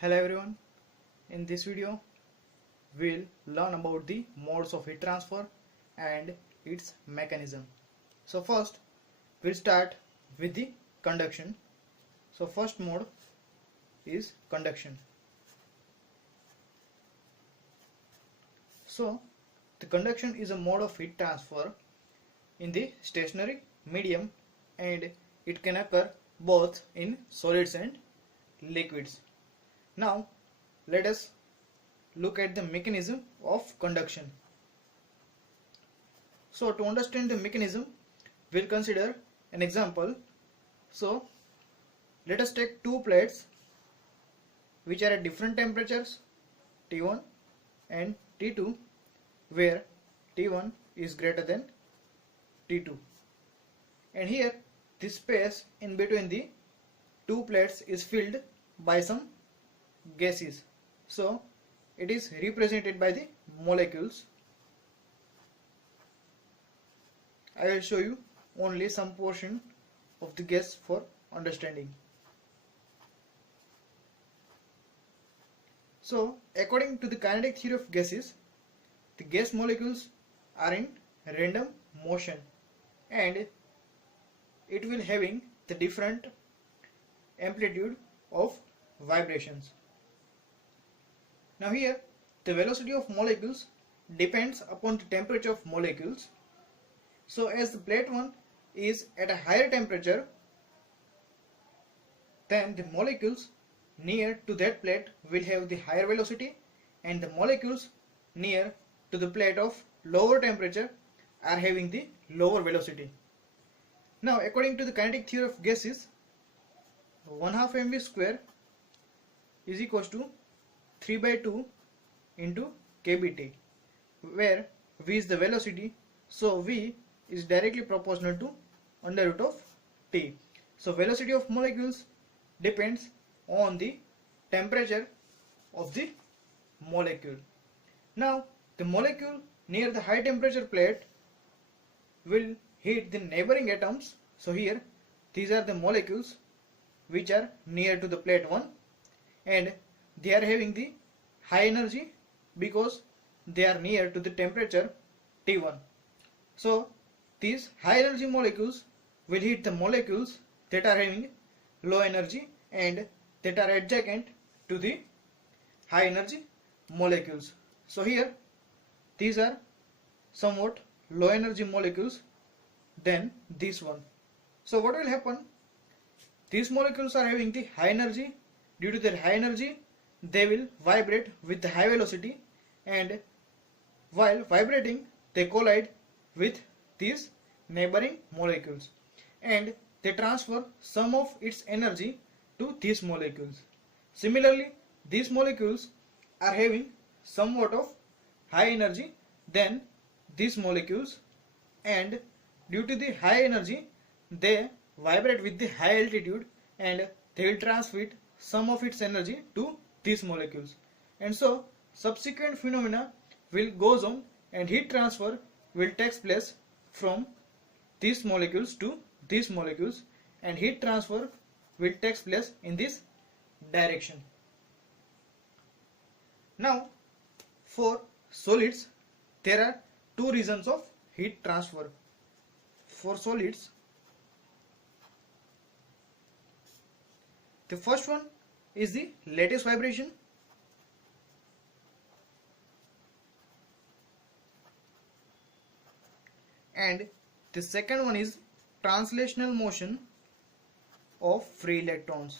Hello everyone, in this video we'll learn about the modes of heat transfer and its mechanism. So first we'll start with the conduction. So first mode is conduction. So the conduction is a mode of heat transfer in the stationary medium and it can occur both in solids and liquids. Now let us look at the mechanism of conduction. So to understand the mechanism, we'll consider an example. So let us take two plates which are at different temperatures, T1 and T2, where T1 is greater than T2. And here this space in between the two plates is filled by some gases. So it is represented by the molecules. I will show you only some portion of the gas for understanding. So according to the kinetic theory of gases, the gas molecules are in random motion and it will having the different amplitude of vibrations. Now here the velocity of molecules depends upon the temperature of molecules. So as the plate 1 is at a higher temperature, then the molecules near to that plate will have the higher velocity and the molecules near to the plate of lower temperature are having the lower velocity. Now according to the kinetic theory of gases, 1/2 mv square is equals to 3/2 into kBt, where v is the velocity, so v is directly proportional to under root of t. So velocity of molecules depends on the temperature of the molecule. Now the molecule near the high temperature plate will heat the neighboring atoms. So here these are the molecules which are near to the plate 1 and they are having the high energy because they are near to the temperature T1. So these high energy molecules will heat the molecules that are having low energy and that are adjacent to the high energy molecules. So here these are somewhat low energy molecules than this one. So what will happen? These molecules are having the high energy. Due to their high energy, they will vibrate with the high velocity, and while vibrating they collide with these neighboring molecules and they transfer some of its energy to these molecules. Similarly, these molecules are having somewhat of high energy than these molecules, and due to the high energy they vibrate with the high altitude and they will transmit some of its energy to these molecules, and so subsequent phenomena will goes on and heat transfer will take place from these molecules to these molecules, and heat transfer will take place in this direction. Now for solids there are two reasons of heat transfer. For solids, the first one is the lattice vibration, and the second one is translational motion of free electrons.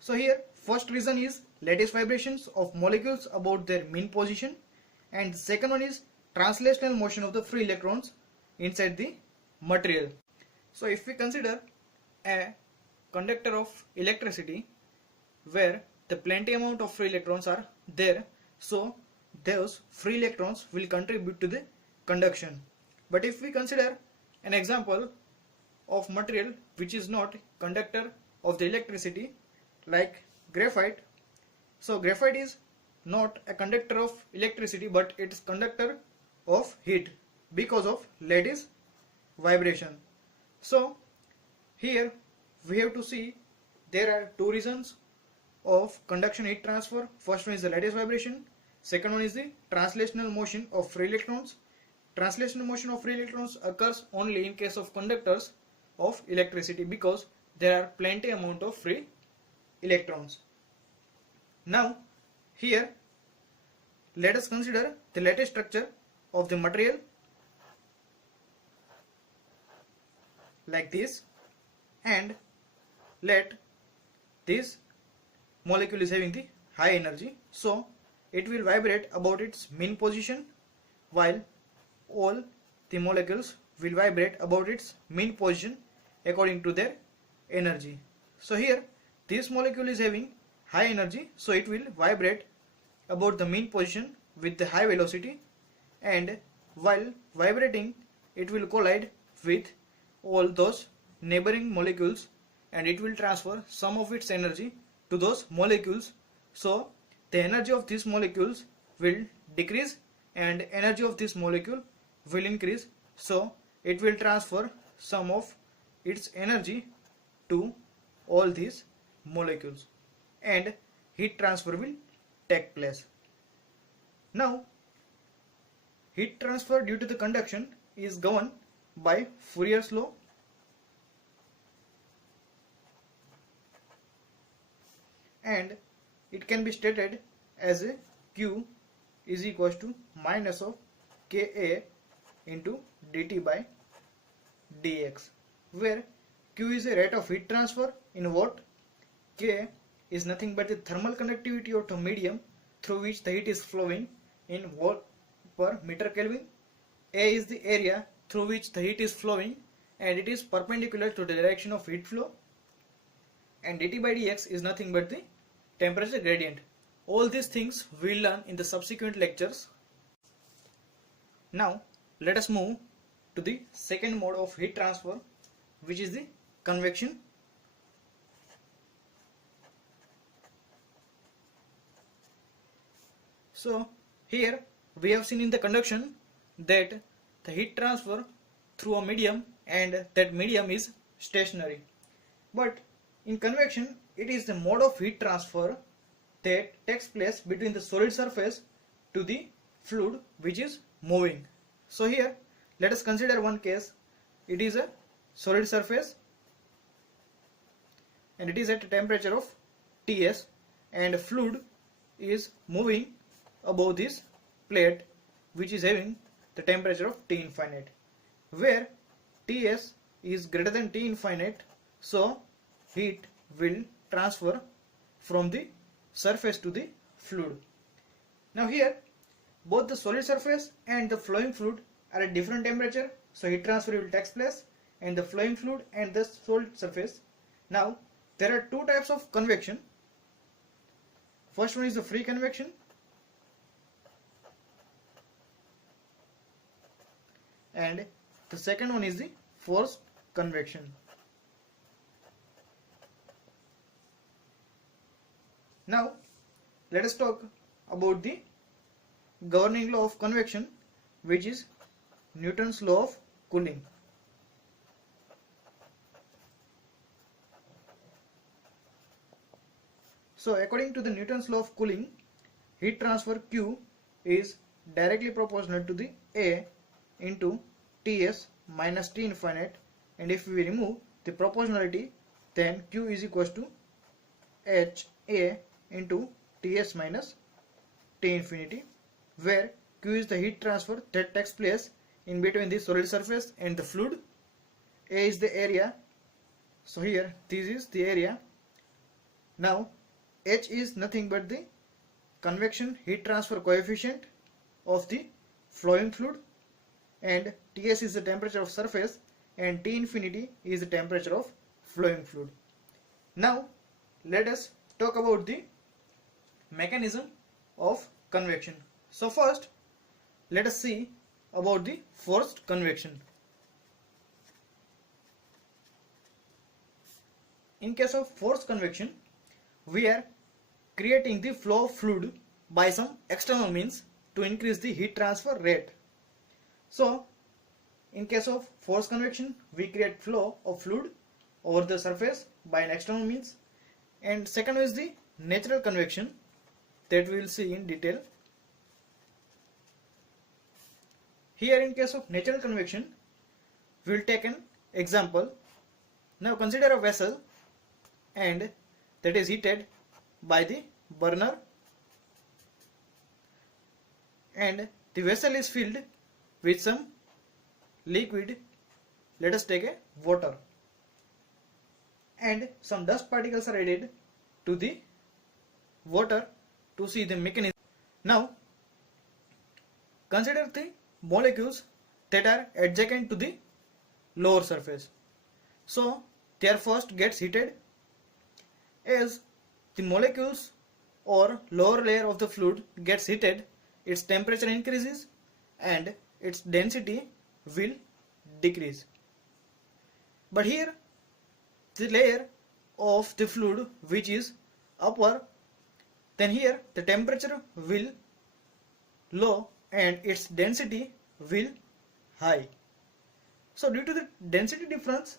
So here first reason is lattice vibrations of molecules about their mean position, and the second one is translational motion of the free electrons inside the material. So if we consider a conductor of electricity where the plenty amount of free electrons are there, so those free electrons will contribute to the conduction. But if we consider an example of material which is not conductor of the electricity, like graphite, so graphite is not a conductor of electricity but it is conductor of heat. because of lattice vibration. So here we have to see there are two reasons of conduction heat transfer. First one is the lattice vibration, second one is the translational motion of free electrons. Translational motion of free electrons occurs only in case of conductors of electricity because there are plenty amount of free electrons. Now here let us consider the lattice structure of the material like this, and let this molecule is having the high energy, so it will vibrate about its mean position, while all the molecules will vibrate about its mean position according to their energy. So here this molecule is having high energy, so it will vibrate about the mean position with the high velocity, and while vibrating it will collide with all those neighboring molecules and it will transfer some of its energy to those molecules. So the energy of these molecules will decrease and energy of this molecule will increase, so it will transfer some of its energy to all these molecules and heat transfer will take place. Now heat transfer due to the conduction is governed by Fourier's law, and it can be stated as a Q is equals to minus of Ka into dt by dx, where Q is a rate of heat transfer in watt, K is nothing but the thermal conductivity of the medium through which the heat is flowing in watt per meter Kelvin, A is the area through which the heat is flowing and it is perpendicular to the direction of heat flow, and dt by dx is nothing but the temperature gradient. All these things we will learn in the subsequent lectures. Now let us move to the second mode of heat transfer, which is the convection. So here we have seen in the conduction that the heat transfer through a medium and that medium is stationary, but in convection it is the mode of heat transfer that takes place between the solid surface to the fluid which is moving. So here let us consider one case. It is a solid surface and it is at a temperature of Ts, and fluid is moving above this plate which is having the temperature of T infinite, where Ts is greater than T infinite, so heat will transfer from the surface to the fluid. Now here both the solid surface and the flowing fluid are at different temperature, so heat transfer will take place in the flowing fluid and the solid surface. Now there are two types of convection. First one is the free convection, and the second one is the forced convection. Now let us talk about the governing law of convection, which is Newton's law of cooling. So according to the Newton's law of cooling, heat transfer Q is directly proportional to the A into Ts minus T infinite, and if we remove the proportionality, then Q is equals to HA into Ts minus T infinity, where Q is the heat transfer that takes place in between the solid surface and the fluid. A is the area, so here this is the area. Now H is nothing but the convection heat transfer coefficient of the flowing fluid, and Ts is the temperature of surface and T infinity is the temperature of flowing fluid. Now let us talk about the mechanism of convection. So first let us see about the forced convection. In case of forced convection, we are creating the flow of fluid by some external means to increase the heat transfer rate. So in case of forced convection, we create flow of fluid over the surface by an external means. And second is the natural convection that we will see in detail. Here in case of natural convection, we will take an example. Now consider a vessel and that is heated by the burner, and the vessel is filled with some liquid, let us take a water, and some dust particles are added to the water to see the mechanism. Now consider the molecules that are adjacent to the lower surface. So they are first gets heated. As the molecules or lower layer of the fluid gets heated, its temperature increases and its density will decrease. But here the layer of the fluid which is upper, then here the temperature will low and its density will high. So due to the density difference,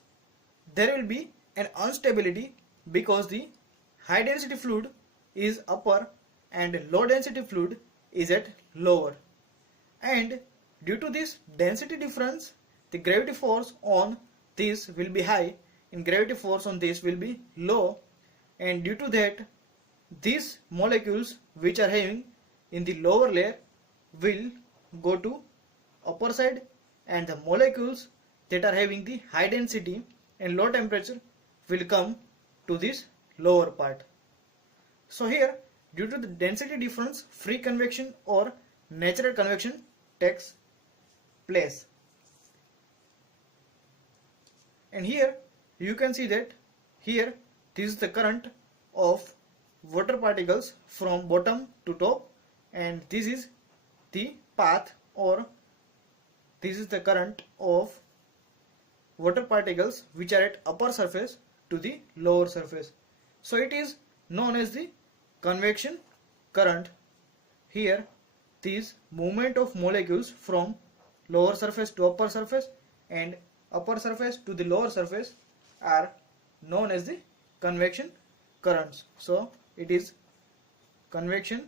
there will be an instability because the high density fluid is upper and low density fluid is at lower. And due to this density difference, the gravity force on this will be high and gravity force on this will be low, and due to that these molecules which are having in the lower layer will go to upper side, and the molecules that are having the high density and low temperature will come to this lower part. So here, due to the density difference, free convection or natural convection takes place. And here you can see that here this is the current of water particles from bottom to top, and this is the path, or this is the current of water particles which are at upper surface to the lower surface. So it is known as the convection current. Here this movement of molecules from lower surface to upper surface and upper surface to the lower surface are known as the convection currents. So it is convection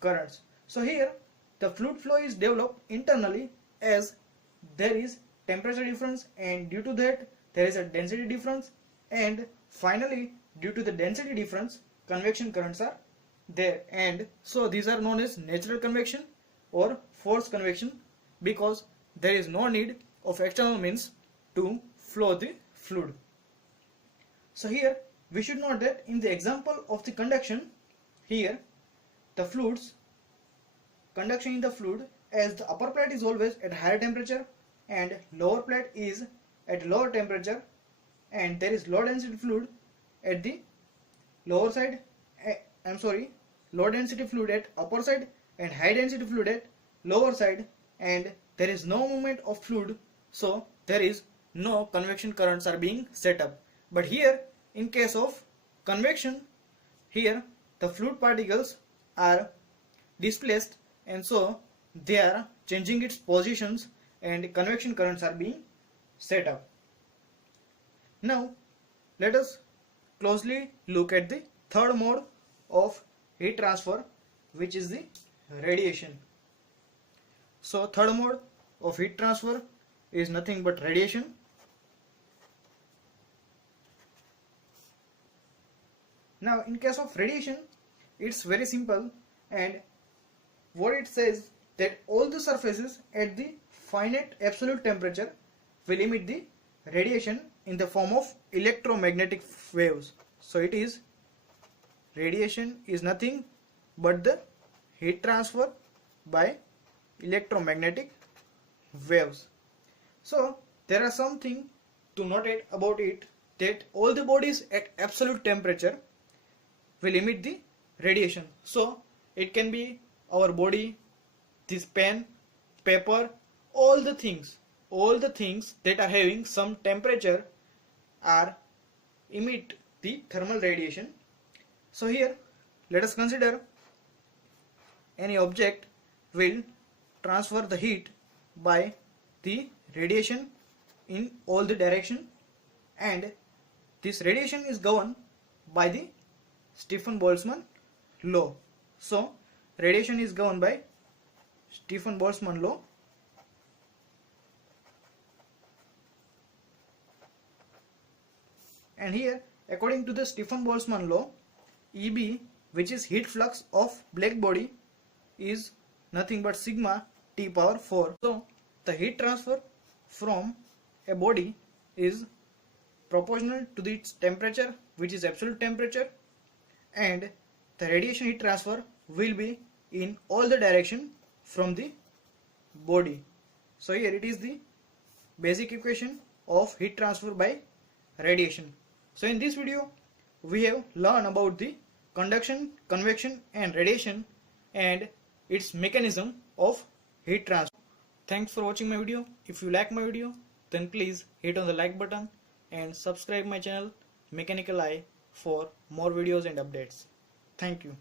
currents. So here the fluid flow is developed internally as there is temperature difference, and due to that there is a density difference, and finally due to the density difference convection currents are there. And so these are known as natural convection or forced convection because there is no need of external means to flow the fluid. So here we should note that in the example of the conduction, here the fluids, conduction in the fluid, as the upper plate is always at higher temperature and lower plate is at lower temperature, and there is low density fluid at the lower side, low density fluid at upper side and high density fluid at lower side, and there is no movement of fluid, so there is no convection currents are being set up. But here in case of convection, here the fluid particles are displaced, and so they are changing its positions and convection currents are being set up. Now let us closely look at the third mode of heat transfer, which is the radiation. So third mode of heat transfer is nothing but radiation. Now in case of radiation, it's very simple, and what it says that all the surfaces at the finite absolute temperature will emit the radiation in the form of electromagnetic waves. So it is radiation is nothing but the heat transfer by electromagnetic waves. So there are something to note about it, that all the bodies at absolute temperature will emit the radiation. So it can be our body, this pen, paper, all the things that are having some temperature are emit the thermal radiation. So here let us consider any object will transfer the heat by the radiation in all the direction, and this radiation is governed by the Stefan-Boltzmann law. So radiation is governed by Stefan-Boltzmann law, and here according to the Stefan-Boltzmann law, EB, which is heat flux of black body, is nothing but sigma T power 4. So the heat transfer from a body is proportional to its temperature, which is absolute temperature, and the radiation heat transfer will be in all the direction from the body. So here it is the basic equation of heat transfer by radiation. So in this video we have learned about the conduction, convection and radiation and its mechanism of heat transfer. Thanks for watching my video. If you like my video, then please hit on the like button and subscribe my channel Mechanical Eye for more videos and updates. Thank you.